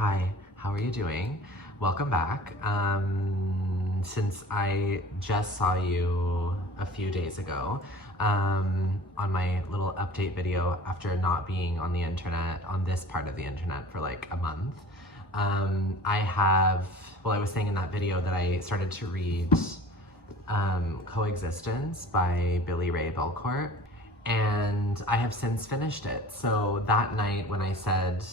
Hi, how are you doing? Welcome back. Since I just saw you a few days ago on my little update video after not being on the internet, on this part of the internet for like a month, I was saying in that video that I started to read Coexistence by Billy Ray Belcourt, and I have since finished it. So that night when I said,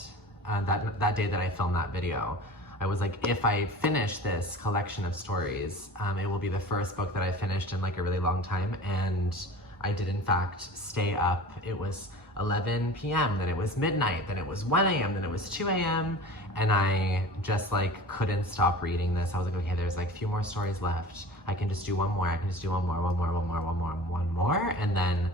that day that I filmed that video, I was like, if I finish this collection of stories, it will be the first book that I finished in like a really long time. And I did in fact stay up. It was 11 p.m., then it was midnight, then it was 1 a.m., then it was 2 a.m. And I just like couldn't stop reading this. I was like, okay, there's like a few more stories left. I can just do one more, I can just do one more, and then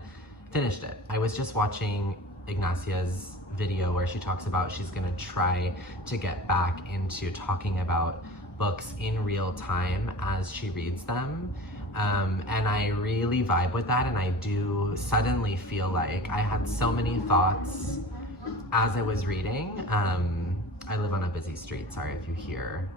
finished it. I was just watching Ignacia's video where she talks about she's gonna try to get back into talking about books in real time as she reads them. And I really vibe with that, and I do suddenly feel like I had so many thoughts as I was reading. I live on a busy street, sorry if you hear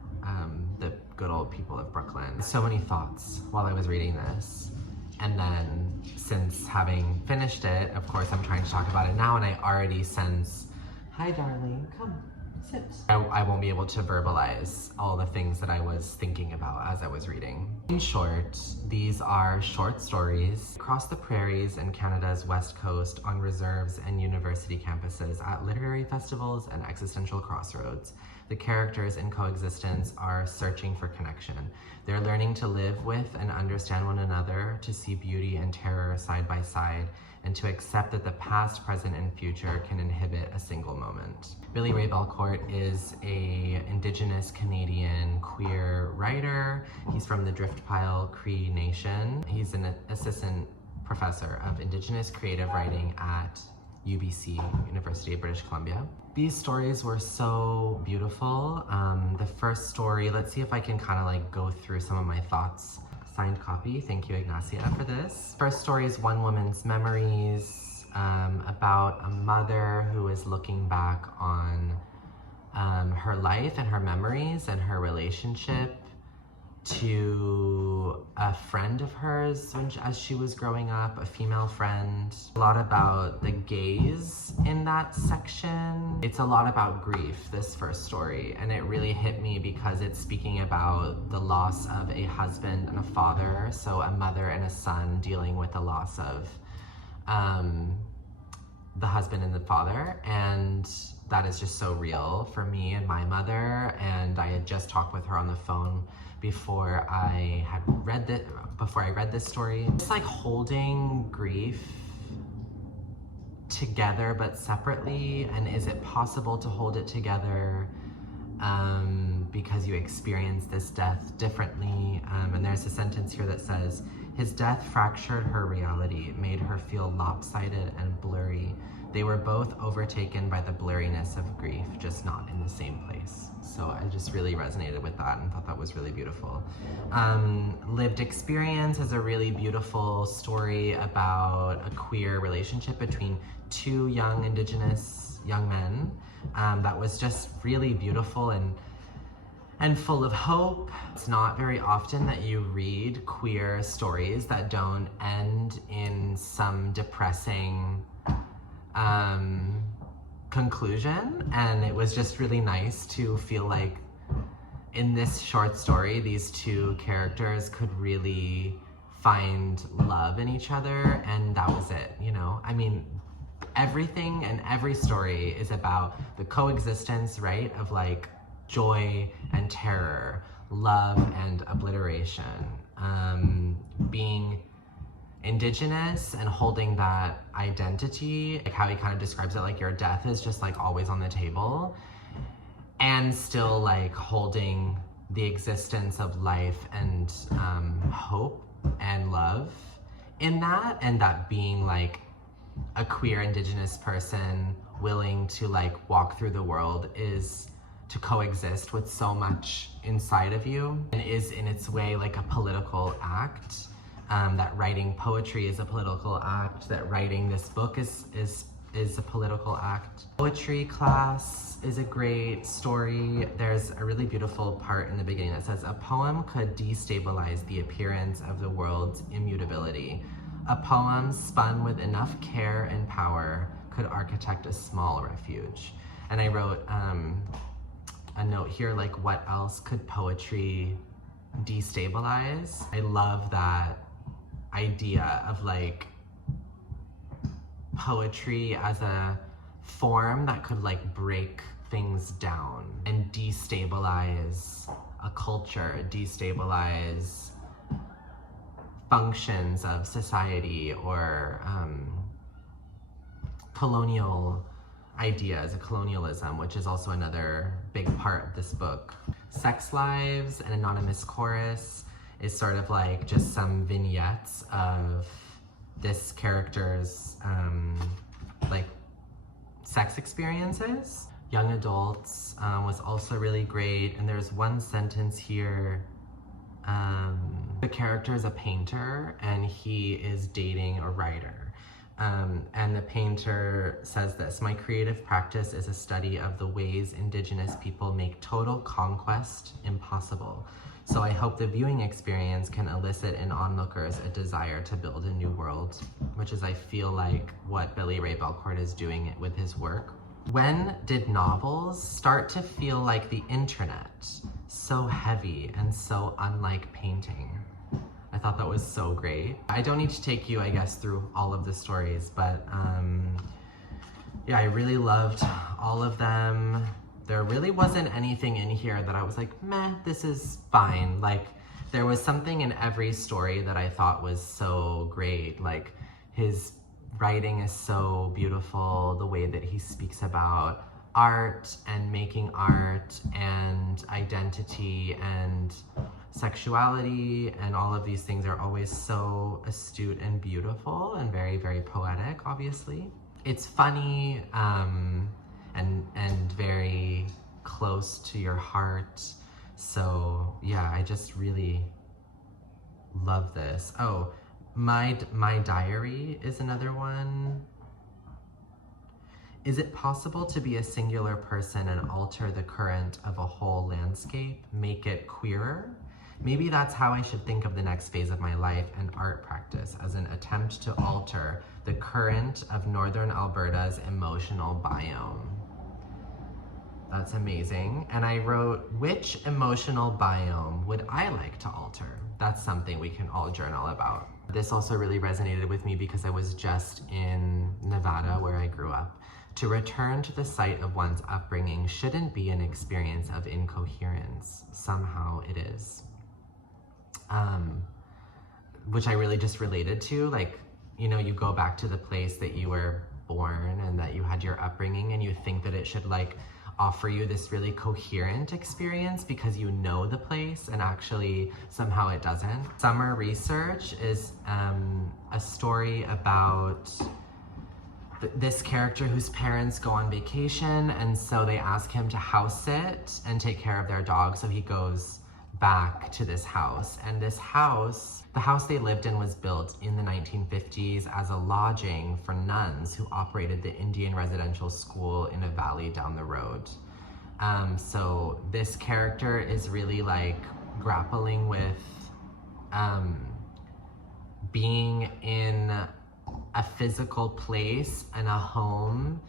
the good old people of Brooklyn. So many thoughts while I was reading this. And then since having finished it, of course, I'm trying to talk about it now, and I already sense, hi darling, come, sit. I won't be able to verbalize all the things that I was thinking about as I was reading. In short, these are short stories across the prairies and Canada's west coast, on reserves and university campuses, at literary festivals and existential crossroads. The characters in Coexistence are searching for connection. They're learning to live with and understand one another, to see beauty and terror side by side, and to accept that the past, present, and future can inhibit a single moment. Billy Ray Belcourt is an Indigenous Canadian queer writer. He's from the Driftpile Cree Nation. He's an assistant professor of Indigenous creative writing at UBC, University of British Columbia. These stories were so beautiful. The first story, let's see if I can kind of like go through some of my thoughts. Signed copy, thank you Ignacia for this. First story is One Woman's Memories, about a mother who is looking back on her life and her memories and her relationship to a friend of hers as she was growing up, a female friend. A lot about the gaze in that section. It's a lot about grief, this first story, and it really hit me because it's speaking about the loss of a husband and a father, so a mother and a son dealing with the loss of the husband and the father, and that is just so real for me and my mother. And I had just talked with her on the phone before I read this story. It's like holding grief together but separately, and is it possible to hold it together because you experience this death differently? And there's a sentence here that says, his death fractured her reality, made her feel lopsided and blurry. They were both overtaken by the blurriness of grief, just not in the same place. So I just really resonated with that and thought that was really beautiful. Lived Experience is a really beautiful story about a queer relationship between two young Indigenous young men that was just really beautiful and full of hope. It's not very often that you read queer stories that don't end in some depressing conclusion, and it was just really nice to feel like in this short story these two characters could really find love in each other, and that was it, you know? I mean, everything and every story is about the coexistence, right, of like joy and terror, love and obliteration, being Indigenous and holding that identity, like how he kind of describes it, like your death is just like always on the table, and still like holding the existence of life and hope and love in that, and that being like a queer Indigenous person willing to like walk through the world is to coexist with so much inside of you, and is in its way like a political act. That writing poetry is a political act, that writing this book is is a political act. Poetry class is a great story. There's a really beautiful part in the beginning that says, a poem could destabilize the appearance of the world's immutability. A poem spun with enough care and power could architect a small refuge. And I wrote a note here, like, what else could poetry destabilize? I love that idea of like poetry as a form that could like break things down and destabilize a culture, destabilize functions of society or colonial ideas, colonialism, which is also another big part of this book. Sex Lives and Anonymous Chorus is sort of like just some vignettes of this character's like sex experiences. Young Adults was also really great, and there's one sentence here. The character is a painter and he is dating a writer. And the painter says this: my creative practice is a study of the ways Indigenous people make total conquest impossible. So I hope the viewing experience can elicit in onlookers a desire to build a new world, which is, I feel like, what Billy Ray Belcourt is doing with his work. When did novels start to feel like the internet? So heavy and so unlike painting. I thought that was so great. I don't need to take you, I guess, through all of the stories, but yeah, I really loved all of them. There really wasn't anything in here that I was like, meh, this is fine. Like, there was something in every story that I thought was so great. Like, his writing is so beautiful, the way that he speaks about art and making art and identity and sexuality and all of these things are always so astute and beautiful and very, very poetic, obviously. It's funny and very close to your heart. So yeah, I just really love this. Oh, My Diary is another one. Is it possible to be a singular person and alter the current of a whole landscape, make it queerer? Maybe that's how I should think of the next phase of my life and art practice, as an attempt to alter the current of Northern Alberta's emotional biome. That's amazing. And I wrote, which emotional biome would I like to alter? That's something we can all journal about. This also really resonated with me because I was just in Nevada, where I grew up. To return to the site of one's upbringing shouldn't be an experience of incoherence. Somehow it is. Which I really just related to. Like, you know, you go back to the place that you were born and that you had your upbringing, and you think that it should like offer you this really coherent experience because you know the place, and actually somehow it doesn't. Summer Research is a story about this character whose parents go on vacation, and so they ask him to house sit and take care of their dog, so he goes back to this house. And this house, the house they lived in, was built in the 1950s as a lodging for nuns who operated the Indian residential school in a valley down the road. So this character is really like grappling with being in a physical place and a home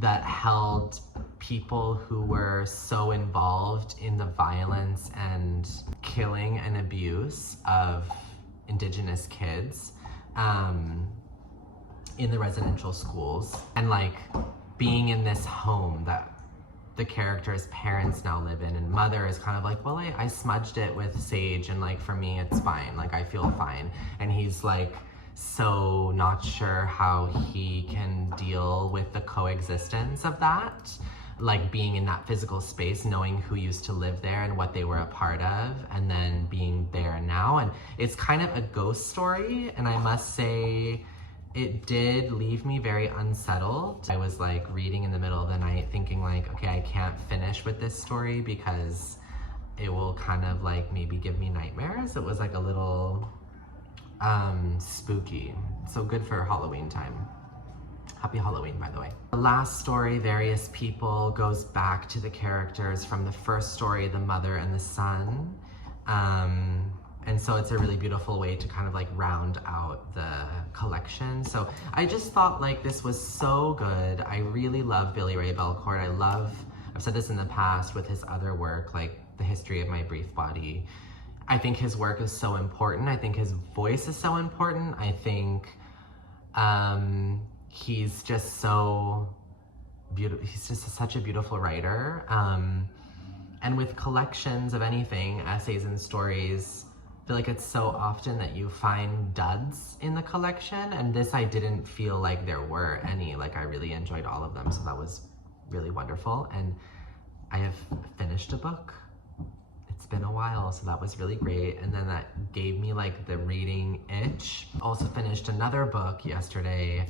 that held people who were so involved in the violence and killing and abuse of Indigenous kids in the residential schools, and like being in this home that the character's parents now live in, and mother is kind of like, well, I smudged it with sage and like for me it's fine, like I feel fine. And he's like so not sure how he can deal with the coexistence of that, like being in that physical space, knowing who used to live there and what they were a part of, and then being there now. And it's kind of a ghost story, and I must say it did leave me very unsettled. I was like reading in the middle of the night thinking like, okay, I can't finish with this story because it will kind of like maybe give me nightmares. It was like a little spooky. So good for Halloween time. Happy Halloween, by the way. The last story, Various People, goes back to the characters from the first story, the mother and the son. And so it's a really beautiful way to kind of like round out the collection. So I just thought like this was so good. I really love Billy Ray Belcourt. I've said this in the past with his other work, like The History of My Brief Body. I think his work is so important. I think his voice is so important. I think he's just so beautiful. He's just such a beautiful writer. And with collections of anything, essays and stories, I feel like it's so often that you find duds in the collection, and this I didn't feel like there were any. Like I really enjoyed all of them, so that was really wonderful. And I have finished a book. It's been a while, so that was really great. And then that gave me like the reading itch. Also finished another book yesterday,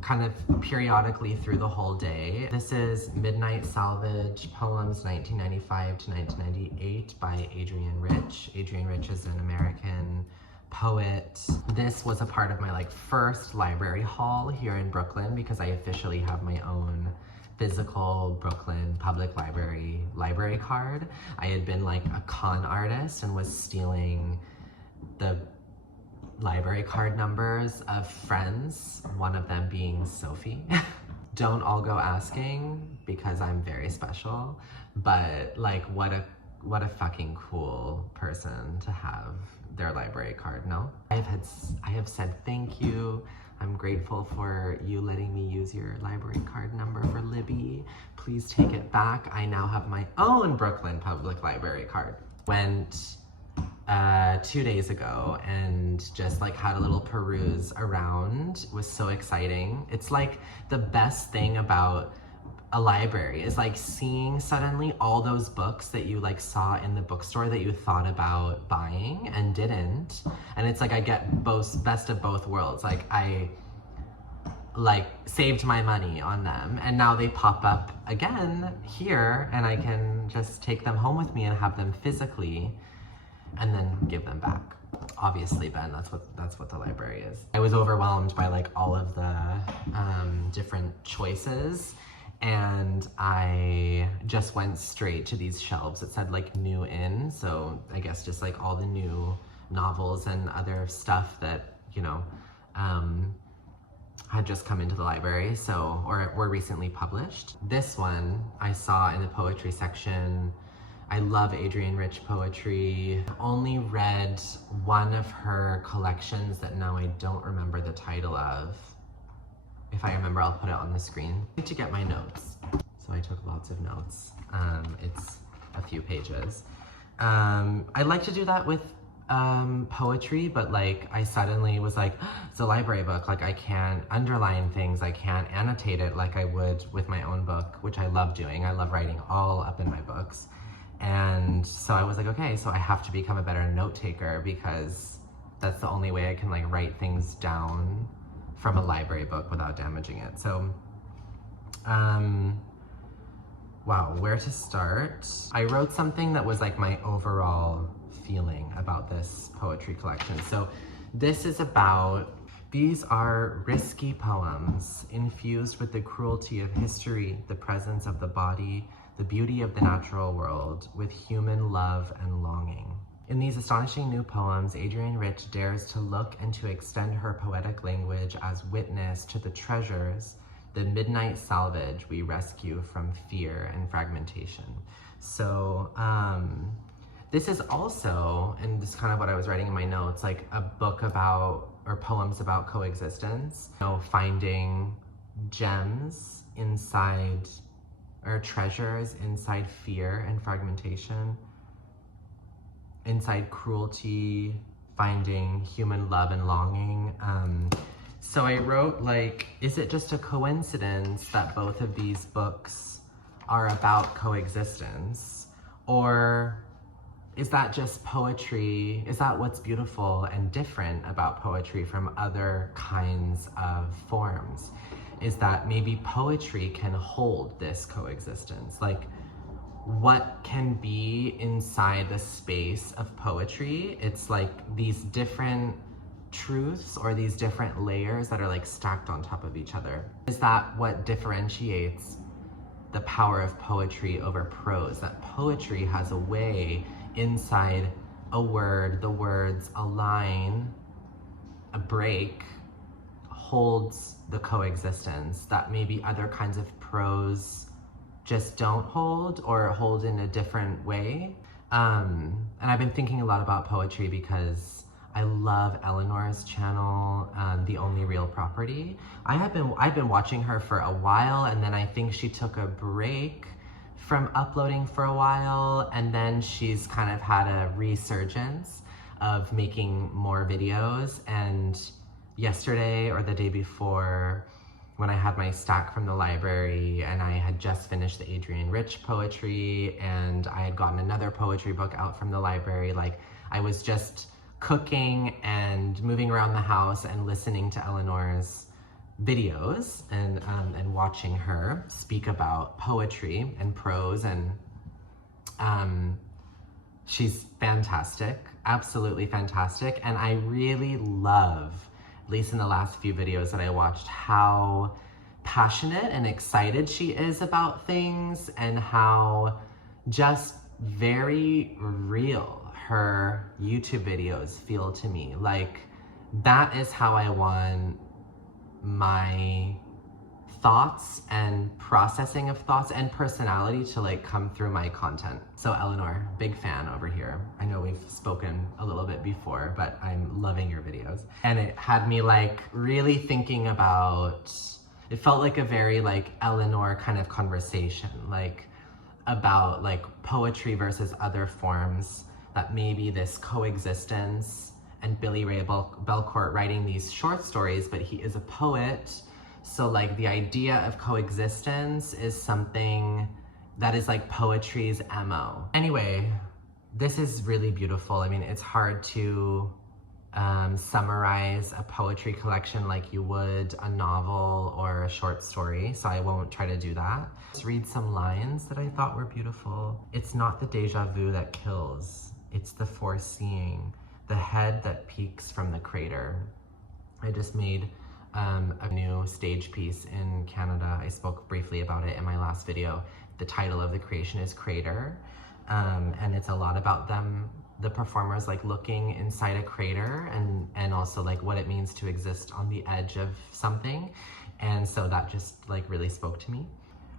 kind of periodically through the whole day. This is Midnight Salvage, Poems 1995 to 1998 by Adrienne Rich. Adrienne Rich is an American poet. This was a part of my like first library haul here in Brooklyn because I officially have my own physical Brooklyn Public library card. I had been like a con artist and was stealing the library card numbers of friends, one of them being Sophie. Don't all go asking because I'm very special, but like what a fucking cool person to have their library card, no? I have said thank you. I'm grateful for you letting me use your library card number for Libby. Please take it back. I now have my own Brooklyn Public Library card. Went 2 days ago and just like had a little peruse around. It was so exciting. It's like the best thing about a library is like seeing suddenly all those books that you like saw in the bookstore that you thought about buying and didn't. And it's like I get best of both worlds. Like I like saved my money on them and now they pop up again here and I can just take them home with me and have them physically and then give them back. Obviously, Ben, that's what the library is. I was overwhelmed by like all of the different choices, and I just went straight to these shelves that said like new in, so I guess just like all the new novels and other stuff that, you know, had just come into the library, so, or were recently published. This one I saw in the poetry section. I love Adrienne Rich poetry. Only read one of her collections that now I don't remember the title of. If I remember, I'll put it on the screen. I need to get my notes. So I took lots of notes. It's a few pages. I like to do that with poetry, but like I suddenly was like, it's a library book. Like I can't underline things. I can't annotate it like I would with my own book, which I love doing. I love writing all up in my books. And so I was like, okay, so I have to become a better note taker because that's the only way I can like write things down from a library book without damaging it. So, wow, where to start? I wrote something that was like my overall feeling about this poetry collection. So this is about, these are risky poems infused with the cruelty of history, the presence of the body, the beauty of the natural world, with human love and longing. In these astonishing new poems, Adrienne Rich dares to look and to extend her poetic language as witness to the treasures, the midnight salvage we rescue from fear and fragmentation. So this is also, and this is kind of what I was writing in my notes, like a book about, or poems about coexistence, you know, finding gems inside, or treasures inside fear and fragmentation, inside cruelty, finding human love and longing. So I wrote like, is it just a coincidence that both of these books are about coexistence? Or is that just poetry? Is that what's beautiful and different about poetry from other kinds of forms? Is that maybe poetry can hold this coexistence? Like, what can be inside the space of poetry? It's like these different truths or these different layers that are like stacked on top of each other. Is that what differentiates the power of poetry over prose? That poetry has a way inside a word, the words, a line, a break, holds the coexistence that maybe other kinds of prose just don't hold, or hold in a different way. And I've been thinking a lot about poetry because I love Eleanor's channel, The Only Real Property. I've been watching her for a while, and then I think she took a break from uploading for a while, and then she's kind of had a resurgence of making more videos. And yesterday or the day before, when I had my stack from the library and I had just finished the Adrienne Rich poetry and I had gotten another poetry book out from the library, like I was just cooking and moving around the house and listening to Eleanor's videos and watching her speak about poetry and prose, and she's fantastic, absolutely fantastic. And I really love, at least in the last few videos that I watched, how passionate and excited she is about things, and how just very real her YouTube videos feel to me. Like, that is how I want my thoughts and processing of thoughts and personality to like come through my content. So Eleanor, big fan over here. I know we've spoken a little bit before, but I'm loving your videos. And it had me like really thinking about, it felt like a very like Eleanor kind of conversation, like about like poetry versus other forms, that maybe this coexistence, and Billy Ray Belcourt writing these short stories, but he is a poet. So like the idea of coexistence is something that is like poetry's MO. Anyway, this is really beautiful. I mean, it's hard to summarize a poetry collection like you would a novel or a short story, so I won't try to do that. Just read some lines that I thought were beautiful. It's not the deja vu that kills, it's the foreseeing, the head that peeks from the crater. I just made a new stage piece in Canada. I spoke briefly about it in my last video. The title of the creation is Crater, and it's a lot about the performers like looking inside a crater, and also like what it means to exist on the edge of something. And so that just like really spoke to me.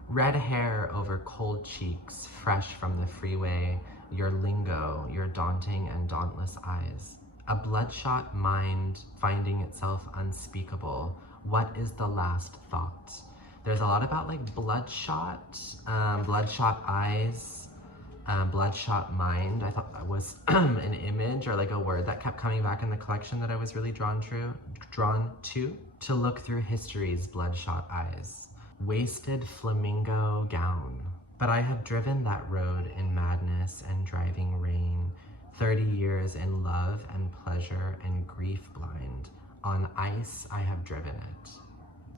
Red hair over cold cheeks, fresh from the freeway, your lingo, your daunting and dauntless eyes. A bloodshot mind finding itself unspeakable. What is the last thought? There's a lot about like bloodshot, bloodshot eyes, bloodshot mind. I thought that was an image or like a word that kept coming back in the collection that I was really drawn to. To look through history's bloodshot eyes. Wasted flamingo gown. But I have driven that road in madness and driving rain. 30 years in love and pleasure and grief blind. On ice I have driven it.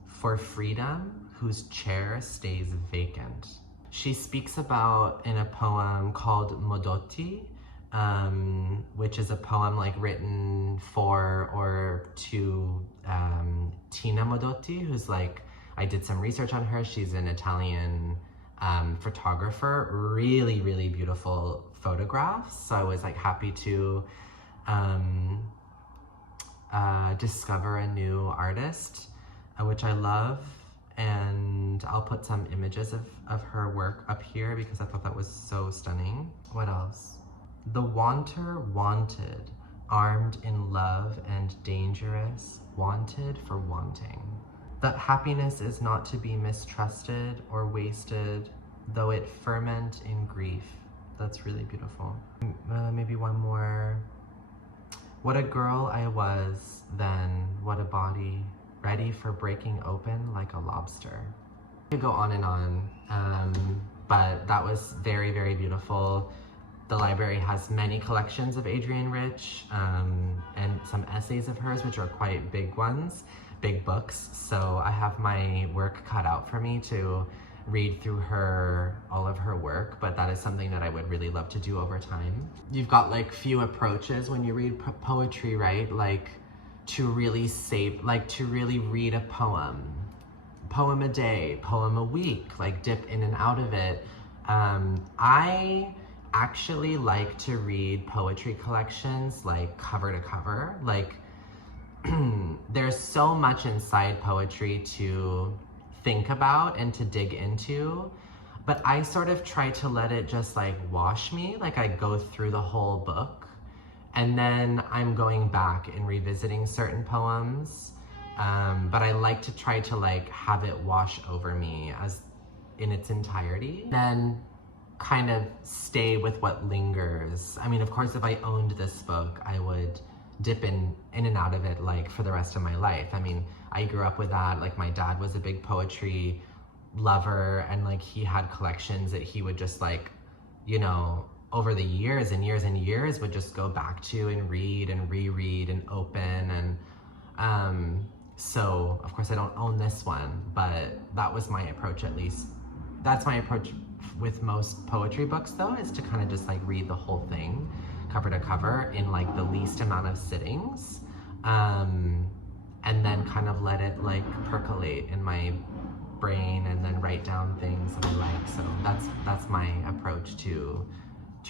For freedom whose chair stays vacant. She speaks about in a poem called Modotti, which is a poem like written for or to Tina Modotti, who's like, I did some research on her. She's an Italian photographer, really, really beautiful photographs. So I was like happy to discover a new artist, which I love. And I'll put some images of her work up here because I thought that was so stunning. What else? The wanter wanted, armed in love and dangerous, wanted for wanting. That happiness is not to be mistrusted or wasted, though it ferment in grief. That's really beautiful. Maybe one more. What a girl I was then, what a body, ready for breaking open like a lobster. I could go on and on, but that was very, very beautiful. The library has many collections of Adrienne Rich and some essays of hers, which are quite big ones, big books. So I have my work cut out for me to read through all of her work, but that is something that I would really love to do over time. You've got like few approaches when you read poetry, right? Like to really to really read a poem a day, poem a week, like dip in and out of it. I actually like to read poetry collections like cover to cover. Like there's so much inside poetry to think about and to dig into, but I sort of try to let it just like wash me. Like I go through the whole book and then I'm going back and revisiting certain poems. But I like to try to like have it wash over me as in its entirety. Then kind of stay with what lingers. I mean, of course, if I owned this book, I would dip in and out of it like for the rest of my life. I mean, I grew up with that. Like my dad was a big poetry lover, and like he had collections that he would just like, you know, over the years and years and years would just go back to and read and reread and open. And so of course I don't own this one, but that was my approach. At least that's my approach with most poetry books though, is to kind of just like read the whole thing cover to cover in like the least amount of sittings, and then kind of let it like percolate in my brain and then write down things that I like. So that's my approach to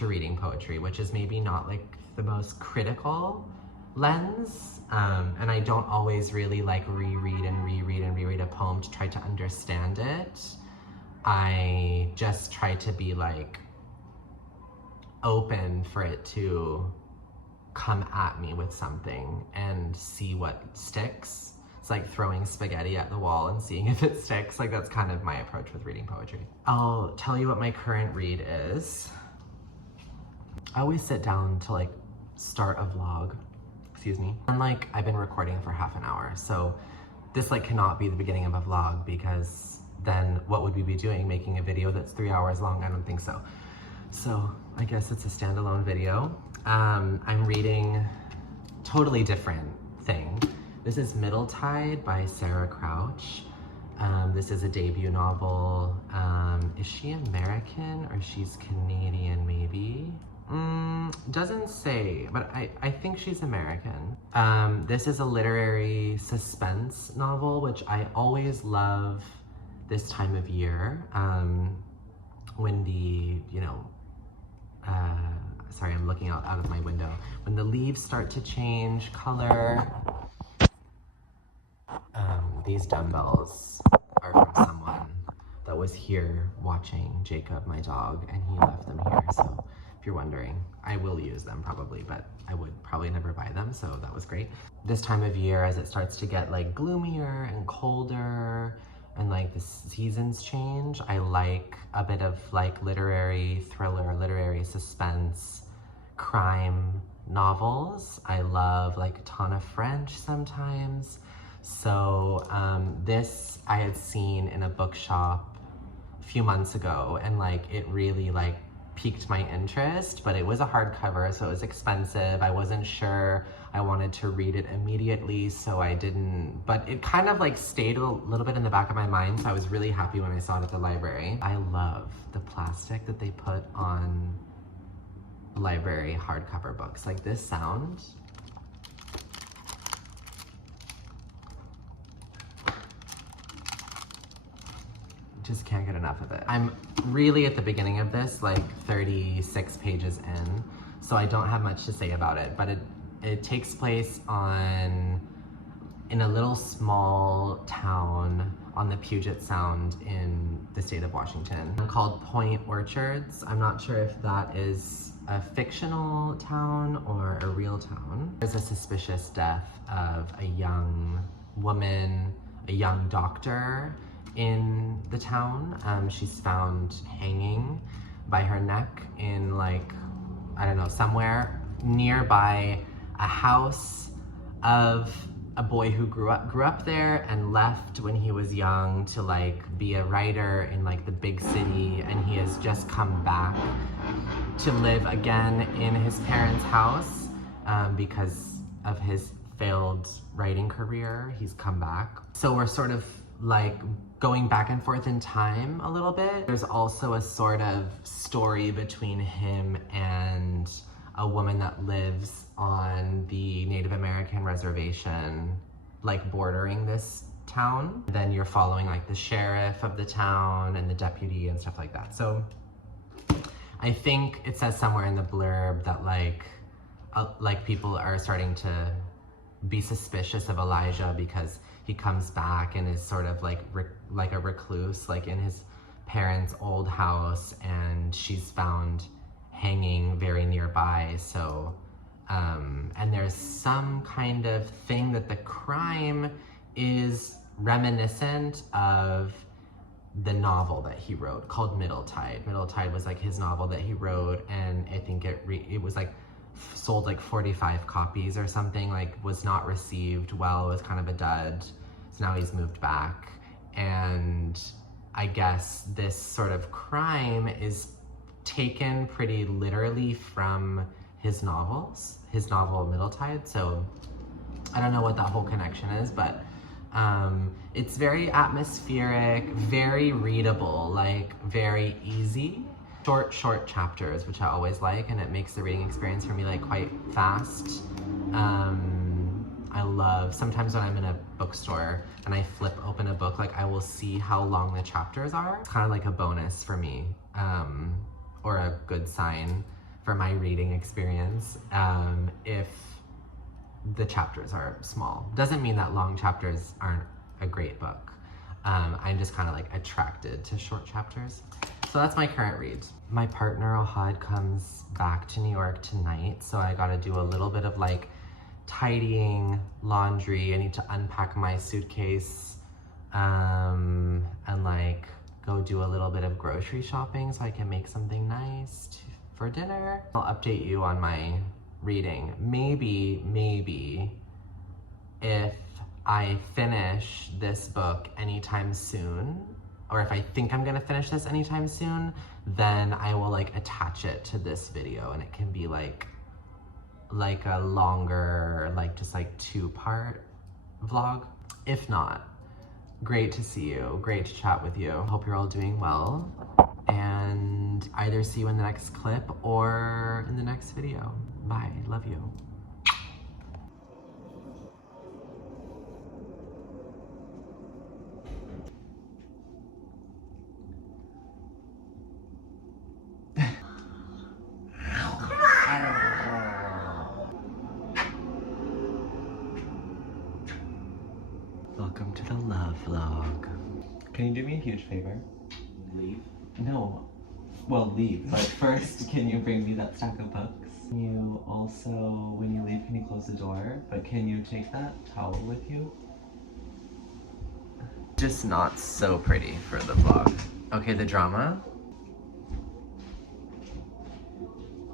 reading poetry, which is maybe not like the most critical lens, and I don't always really like reread a poem to try to understand it. I just try to be like open for it to come at me with something and see what sticks. It's like throwing spaghetti at the wall and seeing if it sticks. Like that's kind of my approach with reading poetry. I'll tell you what my current read is. I always sit down to like start a vlog, excuse me, and like I've been recording for half an hour, so this like cannot be the beginning of a vlog, because then what would we be doing, making a video that's 3 hours long? I don't think so. So I guess it's a standalone video. I'm reading totally different thing. This is Middle Tide by Sarah Crouch. This is a debut novel. Is she American or she's Canadian maybe? Doesn't say, but I think she's American. This is a literary suspense novel, which I always love this time of year, when the, you know, sorry, I'm looking out of my window. When the leaves start to change color. These dumbbells are from someone that was here watching Jacob, my dog, and he left them here. So if you're wondering, I will use them probably, but I would probably never buy them, so that was great. This time of year, as it starts to get like gloomier and colder, and like the seasons change, I like a bit of like literary thriller, literary suspense, crime novels. I love like a ton of French sometimes. So this I had seen in a bookshop a few months ago, and like it really like piqued my interest, but it was a hardcover, so it was expensive. I wasn't sure I wanted to read it immediately, so I didn't, but it kind of like stayed a little bit in the back of my mind, so I was really happy when I saw it at the library. I love the plastic that they put on library hardcover books. Like this sound. Just can't get enough of it. I'm really at the beginning of this, like 36 pages in, so I don't have much to say about it, but it takes place in a little small town on the Puget Sound in the state of Washington called Point Orchards. I'm not sure if that is a fictional town or a real town. There's a suspicious death of a young woman, a young doctor in the town. She's found hanging by her neck in like, I don't know, somewhere nearby a house of a boy who grew up there and left when he was young to like be a writer in like the big city, and he has just come back to live again in his parents' house because of his failed writing career. He's come back. So we're sort of like going back and forth in time a little bit. There's also a sort of story between him and a woman that lives on the Native American reservation, like bordering this town. Then you're following like the sheriff of the town and the deputy and stuff like that. So I think it says somewhere in the blurb that like people are starting to be suspicious of Elijah because he comes back and is sort of like a recluse, like in his parents' old house, and she's found hanging very nearby. So, and there's some kind of thing that the crime is reminiscent of the novel that he wrote called Middle Tide. Middle Tide was like his novel that he wrote, and I think it was like sold like 45 copies or something, like was not received well, it was kind of a dud. So now he's moved back, and I guess this sort of crime is taken pretty literally from his novel Middle Tide. So I don't know what that whole connection is, but it's very atmospheric, very readable, like very easy. Short chapters, which I always like, and it makes the reading experience for me like quite fast. I love, sometimes when I'm in a bookstore and I flip open a book, like I will see how long the chapters are. It's kind of like a bonus for me, or a good sign for my reading experience, if the chapters are small. Doesn't mean that long chapters aren't a great book. I'm just kind of like attracted to short chapters. So that's my current read. My partner Ohad comes back to New York tonight, so I gotta do a little bit of like tidying, laundry. I need to unpack my suitcase, and like go do a little bit of grocery shopping so I can make something nice for dinner. I'll update you on my reading. Maybe if I finish this book anytime soon, or if I think I'm gonna finish this anytime soon, then I will like attach it to this video, and it can be like a longer, like just like 2-part vlog. If not, great to see you, great to chat with you. Hope you're all doing well, and either see you in the next clip or in the next video. Bye, love you. Welcome to the love vlog. Can you do me a huge favor? Leave? No. Well, leave, but first, can you bring me that stack of books? Can you also, when you leave, can you close the door? But can you take that towel with you? Just not so pretty for the vlog. Okay, the drama.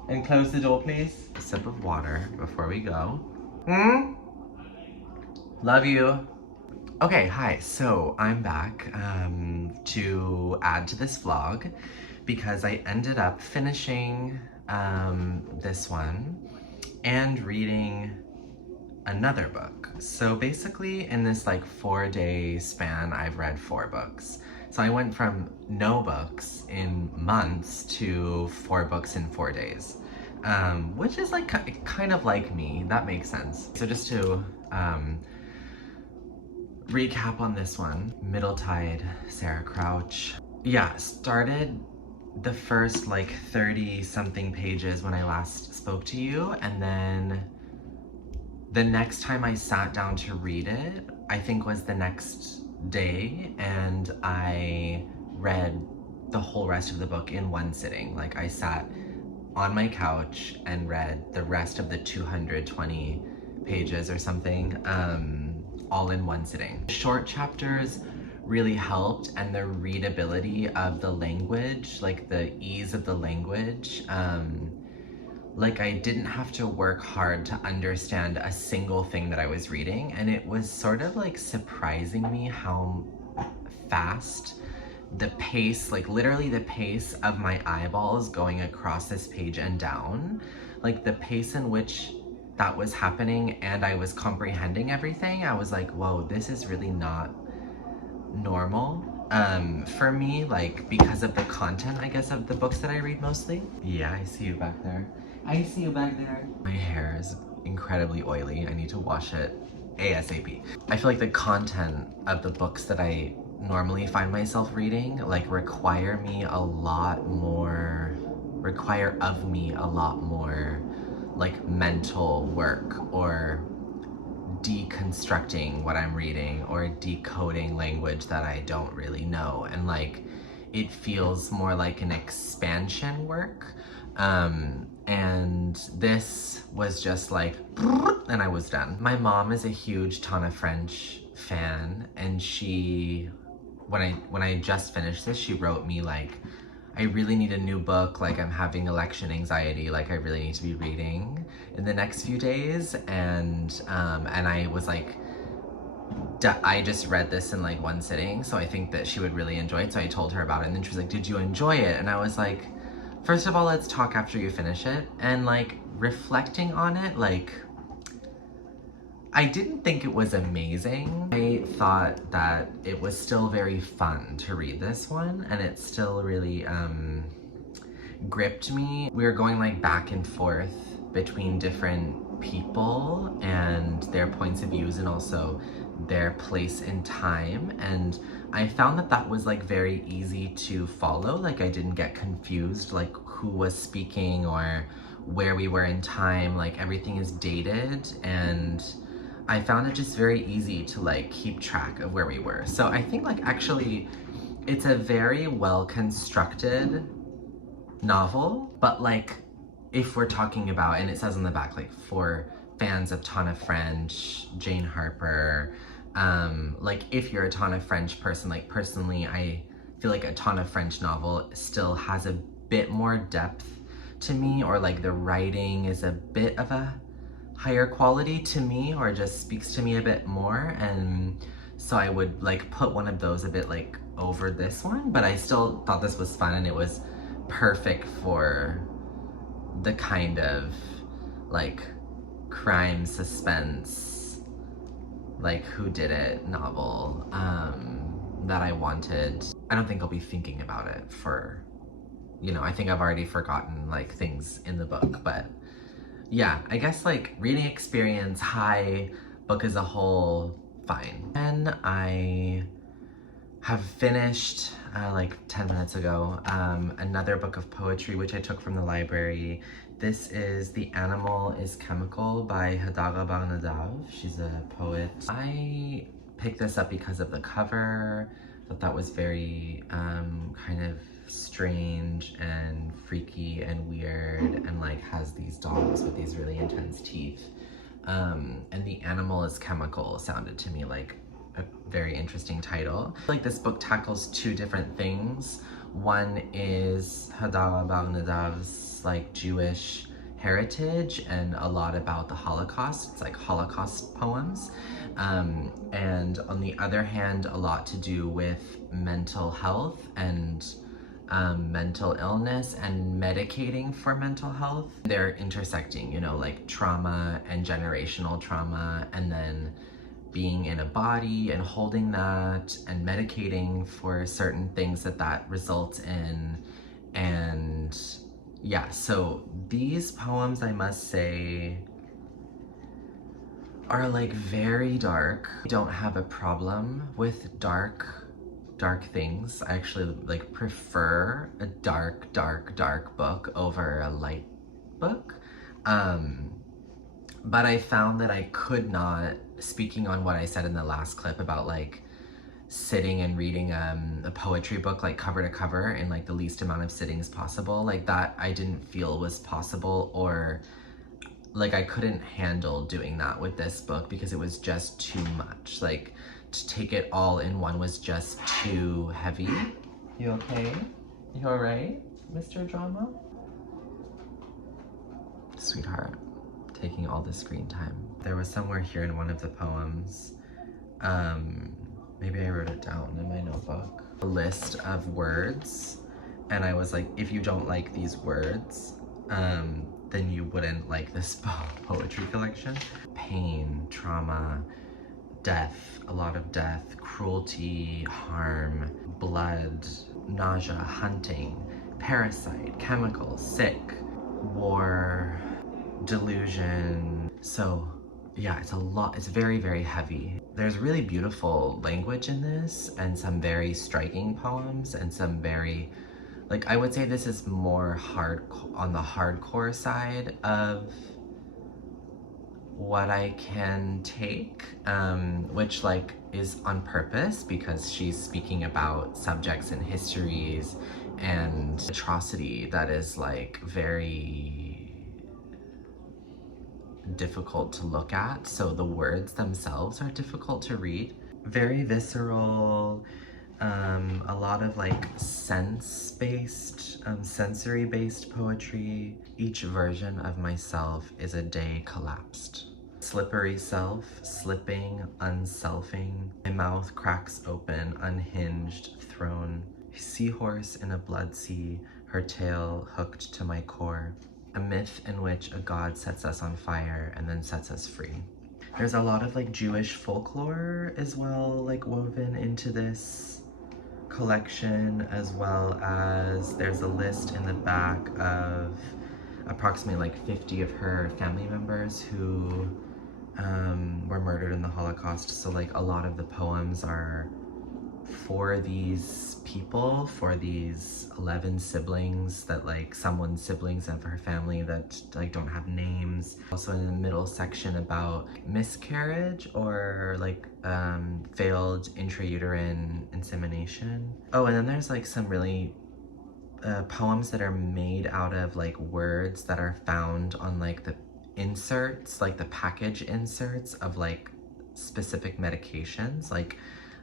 And close the door, please. A sip of water before we go. Love you. Okay, hi, so I'm back to add to this vlog because I ended up finishing this one and reading another book. So basically in this like 4-day span, I've read 4 books. So I went from no books in months to 4 books in 4 days, which is like kind of like me. That makes sense. So just to recap on this one, Middle Tide, Sarah Crouch. Yeah, started the first like 30 something pages when I last spoke to you, and then the next time I sat down to read it, I think was the next day, and I read the whole rest of the book in one sitting. Like I sat on my couch and read the rest of the 220 pages or something, all in one sitting. Short chapters really helped, and the readability of the language, like the ease of the language, like I didn't have to work hard to understand a single thing that I was reading, and it was sort of like surprising me how fast the pace, like literally the pace of my eyeballs going across this page and down, like the pace in which that was happening and I was comprehending everything, I was like, whoa, this is really not normal. For me, like, because of the content, I guess, of the books that I read mostly. Yeah, I see you back there. I see you back there. My hair is incredibly oily. I need to wash it ASAP. I feel like the content of the books that I normally find myself reading, like, require of me a lot more, like, mental work, or deconstructing what I'm reading, or decoding language that I don't really know, and like it feels more like an expansion work, and this was just like and I was done. My mom is a huge Tana French fan, and she, when I just finished this, she wrote me like, I really need a new book, like I'm having election anxiety, like I really need to be reading in the next few days. And I was like, I just read this in like one sitting, so I think that she would really enjoy it. So I told her about it, and then she was like, did you enjoy it? And I was like, first of all, let's talk after you finish it. And like, reflecting on it, like, I didn't think it was amazing. I thought that it was still very fun to read this one, and it still really gripped me. We were going like back and forth between different people and their points of views, and also their place in time, and I found that that was like very easy to follow. Like, I didn't get confused like who was speaking or where we were in time. Like, everything is dated, and I found it just very easy to like keep track of where we were. So I think like actually it's a very well constructed novel, but like if we're talking about, and it says on the back, like for fans of Tana French, Jane Harper, like if you're a Tana French person, like personally I feel like a Tana French novel still has a bit more depth to me, or like the writing is a bit of a higher quality to me, or just speaks to me a bit more, and so I would like put one of those a bit like over this one, but I still thought this was fun, and it was perfect for the kind of like crime suspense, like whodunit novel that I wanted. I don't think I'll be thinking about it for, you know, I think I've already forgotten like things in the book, but yeah, I guess like reading experience, high, book as a whole, fine. And I have finished like 10 minutes ago another book of poetry which I took from the library. This is The Animal is Chemical by Hadaga Barnadav. She's a poet. I picked this up because of the cover. Thought that was very kind of strange and freaky and weird, and like has these dogs with these really intense teeth. And The Animal is Chemical sounded to me like a very interesting title. Like, this book tackles two different things. One is Hadaga Barnadav's like Jewish heritage and a lot about the Holocaust. It's like Holocaust poems. And on the other hand, a lot to do with mental health and mental illness and medicating for mental health. They're intersecting, you know, like trauma and generational trauma, and then being in a body and holding that and medicating for certain things that results in. And yeah, so these poems, I must say, are like very dark. I don't have a problem with dark things. I actually like prefer a dark book over a light book. But I found that I could not, speaking on what I said in the last clip about like sitting and reading a poetry book like cover to cover in like the least amount of sittings possible, like that I didn't feel was possible, or like I couldn't handle doing that with this book because it was just too much. Like, to take it all in one was just too heavy. You okay? You all right, Mr. Drama? Sweetheart, taking all the screen time. There was somewhere here in one of the poems, maybe I wrote it down in my notebook, a list of words, and I was like, if you don't like these words, then you wouldn't like this poetry collection. Pain, trauma, death, a lot of death, cruelty, harm, blood, nausea, hunting, parasite, chemicals, sick, war, delusion. So yeah, it's a lot, it's very, very heavy. There's really beautiful language in this and some very striking poems and some very, like, I would say this is more on the hardcore side of what I can take, which like is on purpose because she's speaking about subjects and histories and atrocity that is like very difficult to look at. So the words themselves are difficult to read. Very visceral, a lot of like sense-based, sensory-based poetry. Each version of myself is a day collapsed. Slippery self, slipping, unselfing. My mouth cracks open, unhinged, thrown. Seahorse in a blood sea, her tail hooked to my core. A myth in which a god sets us on fire and then sets us free. There's a lot of like Jewish folklore as well, like woven into this collection, as well as there's a list in the back of approximately like 50 of her family members who were murdered in the Holocaust. So like a lot of the poems are for these people, for these 11 siblings that like someone's siblings of her family that like don't have names. Also in the middle section about miscarriage or like failed intrauterine insemination. Oh, and then there's like some really poems that are made out of like words that are found on like the inserts, like the package inserts of like specific medications, like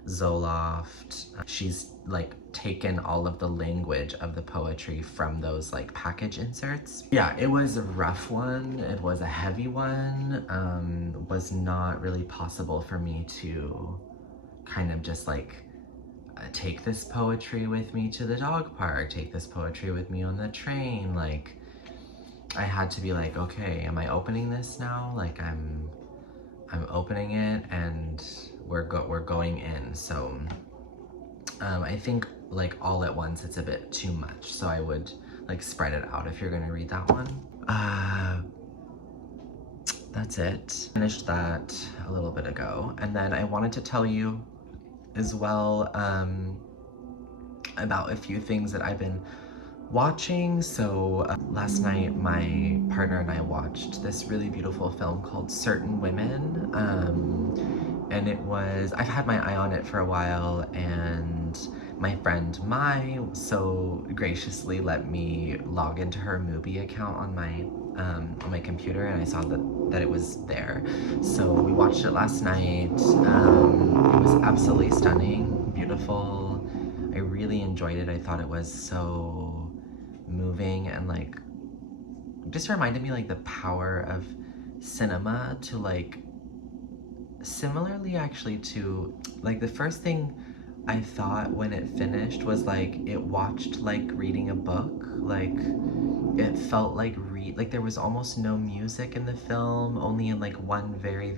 Zoloft. She's like taken all of the language of the poetry from those like package inserts. Yeah, it was a rough one. It was a heavy one. Was not really possible for me to kind of just like take this poetry with me to the dog park, take this poetry with me on the train. Like I had to be like, okay, am I opening this now? Like I'm opening it and we're going in. So I think like all at once it's a bit too much, so I would like spread it out if you're gonna read that one. That's it. Finished that a little bit ago, and then I wanted to tell you as well about a few things that I've been watching. So last night my partner and I watched this really beautiful film called Certain Women, and it was, I've had my eye on it for a while, and my friend Mai so graciously let me log into her Mubi account on my computer, and I saw that it was there. So we watched it last night. It was absolutely stunning, beautiful. I really enjoyed it. I thought it was so moving and like just reminded me like the power of cinema to like similarly actually to like the first thing I thought when it finished was like it watched like reading a book. Like it felt like like there was almost no music in the film, only in like one very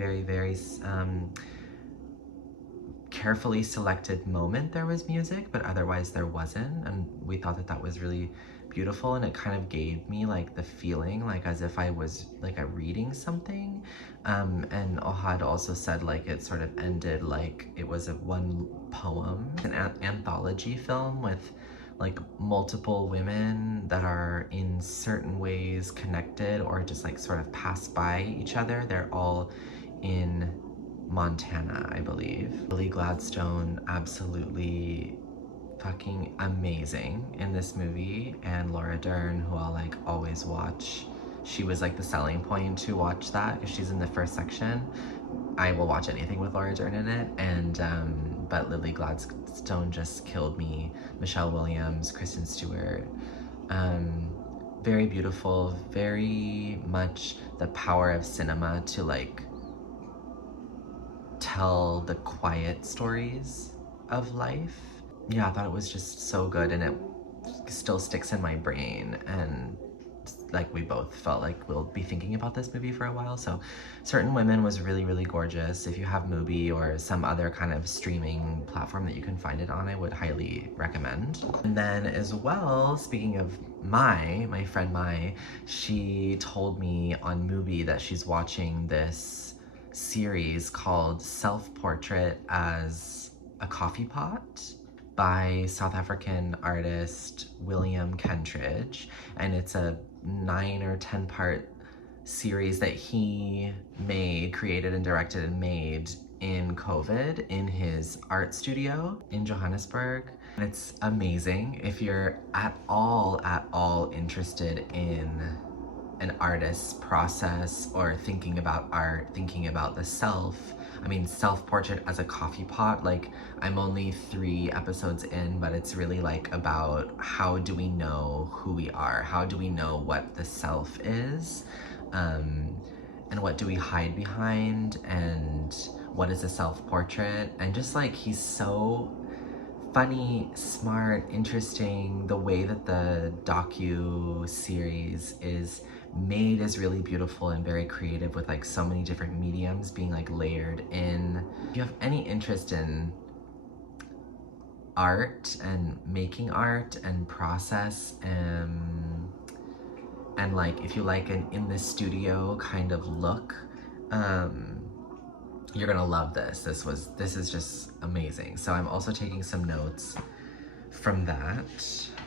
carefully selected moment there was music, but otherwise there wasn't. And we thought that that was really beautiful, and it kind of gave me like the feeling like as if I was like reading something. And Ohad also said like it sort of ended like it was one poem, an anthology film with like multiple women that are in certain ways connected or just like sort of pass by each other. They're all in Montana, I believe. Lily Gladstone, absolutely fucking amazing in this movie, and Laura Dern, who I'll like always watch. She was like the selling point to watch that because she's in the first section. I will watch anything with Laura Dern in it, and but Lily Gladstone just killed me. Michelle Williams, Kristen Stewart, very beautiful, very much the power of cinema to like tell the quiet stories of life. Yeah, I thought it was just so good, and it still sticks in my brain, and like we both felt like we'll be thinking about this movie for a while. So Certain Women was really, really gorgeous. If you have Mubi or some other kind of streaming platform that you can find it on, I would highly recommend. And then as well, speaking of my friend Mai, she told me on Mubi that she's watching this series called Self-Portrait as a Coffee Pot by South African artist William Kentridge, and it's a 9 or 10 part series that he created and directed and made in COVID in his art studio in Johannesburg. And it's amazing. If you're at all interested in an artist's process or thinking about art, thinking about the self, I mean, Self-Portrait as a Coffee Pot, like, I'm only 3 episodes in, but it's really like about how do we know who we are? How do we know what the self is? And what do we hide behind? And what is a self-portrait? And just like, he's so funny, smart, interesting. The way that the docu-series is made is really beautiful and very creative, with like so many different mediums being like layered in. If you have any interest in art and making art and process, and like if you like an in the studio kind of look, you're gonna love this. This is just amazing. So I'm also taking some notes from that.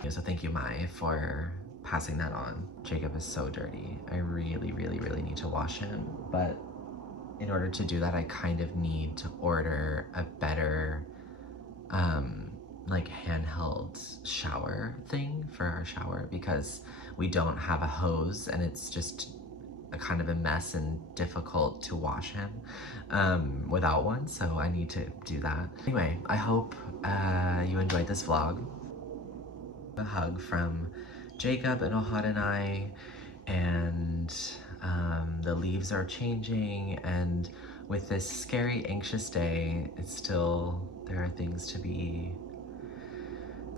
So thank you, Mai, for passing that on. Jacob is so dirty. I really need to wash him. But in order to do that, I kind of need to order a better like handheld shower thing for our shower, because we don't have a hose and it's just a kind of a mess and difficult to wash him without one. So I need to do that. Anyway, I hope you enjoyed this vlog. A hug from Jacob and Ohad and I, and the leaves are changing, and with this scary, anxious day, there are things to be,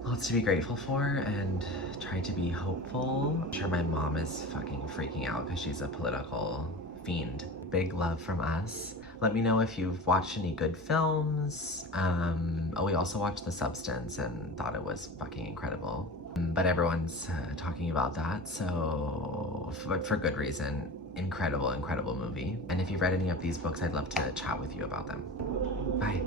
lots to be grateful for, and try to be hopeful. I'm sure my mom is fucking freaking out because she's a political fiend. Big love from us. Let me know if you've watched any good films. Oh, we also watched The Substance and thought it was fucking incredible. But everyone's talking about that, so for good reason. Incredible movie. And if you've read any of these books, I'd love to chat with you about them. Bye.